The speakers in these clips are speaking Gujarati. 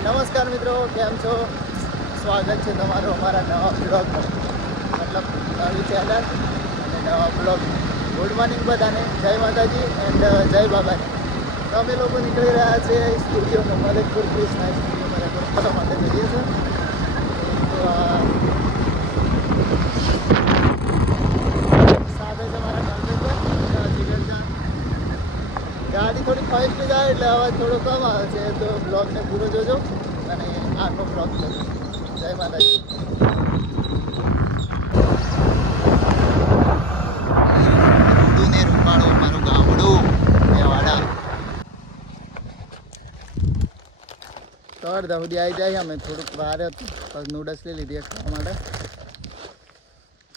નમસ્કાર મિત્રો, કેમ છો? સ્વાગત છે તમારું અમારા નવા બ્લોગમાં. મતલબ નવી ચેનલ અને નવા બ્લોગ. ગુડ મોર્નિંગ બધાને. જય માતાજી એન્ડ જય બાબાજી. તો અમે લોકો નીકળી રહ્યા છે સ્ટુડિયો મલેકપુર ક્રિષ્ના સ્ટુડિયો મલેકપુર માટે જઈએ છીએ તો આ સાથે છે મારા કામરેજર જીગરજાન ગાડી થોડી ફાસ્ટ જાય એટલે અવાજ થોડો કમ આવે છે, તો બ્લોગને પૂરો જોજો અને આખો બ્લોગ જોજો. જય માતાજી. તો અડધા સુધી આવી જાય, અમે થોડુંક વાર હતું પછી નૂડલ્સ લઈ લીધી ખાવા માટે.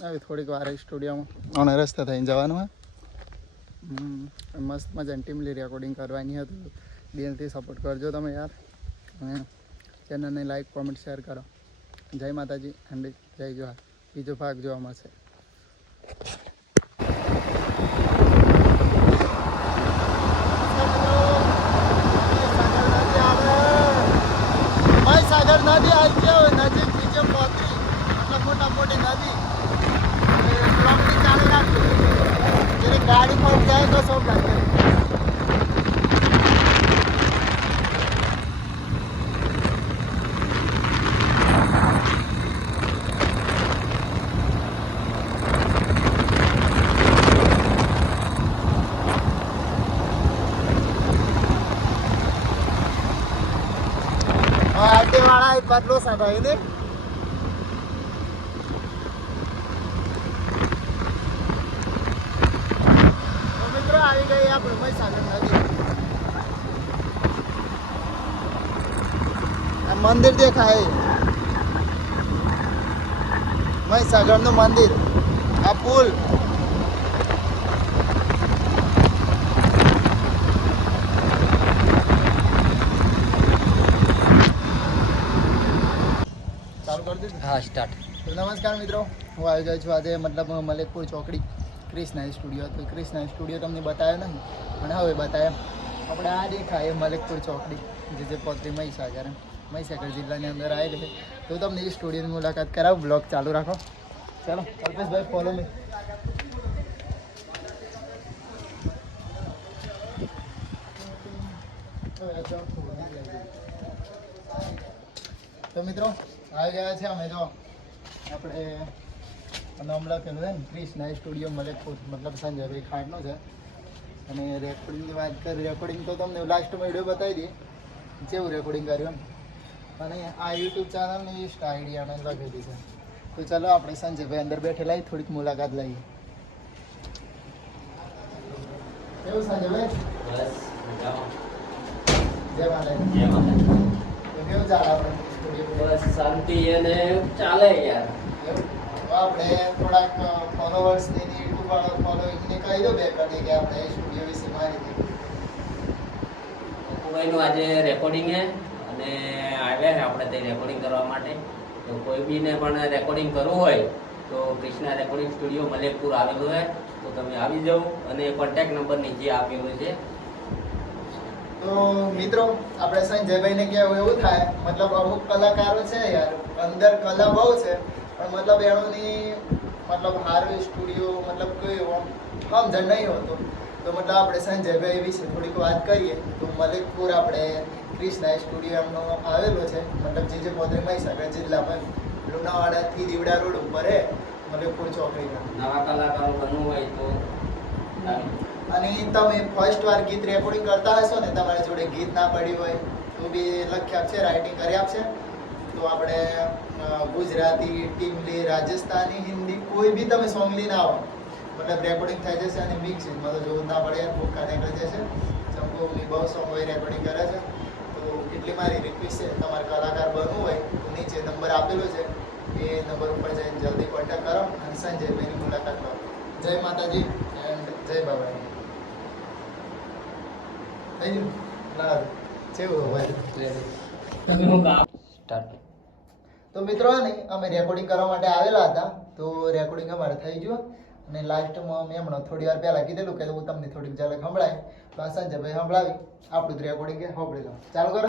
આવી થોડીક વાર સ્ટુડિયોમાં અને રસ્તા થઈને જવાનું હોય મસ્ત મજાની ટીમલી રેકોર્ડિંગ કરવાની હતું. દિલથી સપોર્ટ કરજો તમે યાર. અને ચેનલને લાઈક કોમેન્ટ શેર કરો. જય માતાજી એન્ડ જય જોહાર. બીજો ભાગ જોવા મળશે. સાગર નદી આવી ગયો નજીક નીચે પહોંચી એટલે મોટા મોટી નદી એ બ્લોકની ચાલુ રાખજો જેની ગાડી પર જાય તો સૌ લાગે વાળા એક ને મિત્રો, આવી ગઈ મહીસાગર નદી. આ મંદિર દેખાય. મહીસાગરનું મંદિર. આ પુલ. હા સ્ટાર્ટ તો નમસ્કાર મિત્રો, હું આવી ગયો છું આજે મતલબ મલેકપુર ચોકડી ક્રિષ્ના સ્ટુડિયો તો ક્રિષ્ના સ્ટુડિયો તમને બતાવ્યો નહીં અને હવે બતાવ્યો આપણે આ દેખાય મલેકપુર ચોકડી, જે જે પોતરી મહીસાગર મહીસાગર જિલ્લાની અંદર આવેલી છે. તો તમને એ સ્ટુડિયોની મુલાકાત કરાવું બ્લોગ ચાલુ રાખો. ચાલો, કલ્પેશભાઈ ફોલો મી તો મિત્રો આવી ગયા છે અમે જો આપણે હમણાં લખેલું છે ને ક્રિષ્ના સ્ટુડિયો મલેકપુર મતલબ સંજયભાઈ ખાટનો છે. અને રેકોર્ડિંગની વાત કરી રેકોર્ડિંગ તો તમને લાસ્ટમાં વીડિયો બતાવી દઈએ. જેવું રેકોર્ડિંગ કર્યું એમ. અને આ યુટ્યુબ ચેનલની ઇસ્ટ આઈડી આને લખેલી છે. તો ચાલો આપણે સંજયભાઈ અંદર બેઠેલા થોડીક મુલાકાત લઈએ. કેવું સંજયભાઈ બસ જય તો કેવું ચાલે આપણે? બસ શાંતિ અને ચાલે યાર. આપણે થોડાક ફોલોવર્સ ને યુટ્યુબ વાળા ફોલોઈંગને કહી દો બે કરી કે આપણે સ્ટુડિયો વિશે માહિતી. કુવાઈનું આજે રેકોર્ડિંગ હે અને આવ્યા છે આપણે તે રેકોર્ડિંગ કરવા માટે. તો કોઈ બીને પણ રેકોર્ડિંગ કરવું હોય તો કૃષ્ણા રેકોર્ડિંગ સ્ટુડિયો મલેકપુર આવેલું છે તો તમે આવી જાઓ અને કોન્ટેક્ટ નંબર નીચે આપેલું છે. તો મિત્રો, આપણે સંજયભાઈને કહેવું એવું થાય મતલબ અમુક કલાકારો છે યાર, અંદર કલા બહુ છે, પણ મતલબ એનોની મતલબ હારું સ્ટુડિયો, મતલબ આમ સમજણ નહીં હોતું તો મતલબ આપણે સંજયભાઈ વિશે થોડીક વાત કરીએ તો મલિકપુર આપણે ક્રિષ્ના સ્ટુડિયો એમનો આવેલો છે મતલબ જે જે પોતરી મહીસાગર જિલ્લામાં લુણાવાડાથી દીવડા રોડ ઉપર હે, મલિકપુર ચોકડી પર. નવા કલાકારો બનવું હોય તો. અને તમે ફર્સ્ટ વાર ગીત રેકોર્ડિંગ કરતા હશો ને, તમારી જોડે ગીત ના પડ્યું હોય, તો બી લખી આપશે રાઇટિંગ કરી આપશે. તો આપણે ગુજરાતી ટીમલી રાજસ્થાની, હિન્દી કોઈ બી તમે સોંગ લઈને આવો, મતલબ રેકોર્ડિંગ થઈ જશે અને મિક્સ મતલબ જોવું ના પડે ભૂખા નીકળી જશે. ચંપુની બહુ સોંગ હોય રેકોર્ડિંગ કરે છે. તો એટલી મારી રિક્વેસ્ટ છે, તમારે કલાકાર બનવું હોય, તો નીચે નંબર આપેલો છે. એ નંબર ઉપર જઈને જલ્દી કોન્ટેક્ટ કરો અને સંજયભાઈની મુલાકાત લો. જય માતાજી એન્ડ જય બાબાજી થઈ ગયું ના કેવું ભાઈ સ્ટાર્ટ તો મિત્રો ને અમે રેકોર્ડિંગ કરવા માટે આવેલા હતા. તો રેકોર્ડિંગ અમારે થઈ ગયું. અને લાસ્ટમાં મેં હમણાં થોડી વાર પહેલાં કીધેલું કે હું તમને થોડીક ઝલક સંભળાય. તો આ સંજયભાઈ સંભળાવી. આપણું જ રેકોર્ડિંગ સાંભળી લો ચાલુ કરો.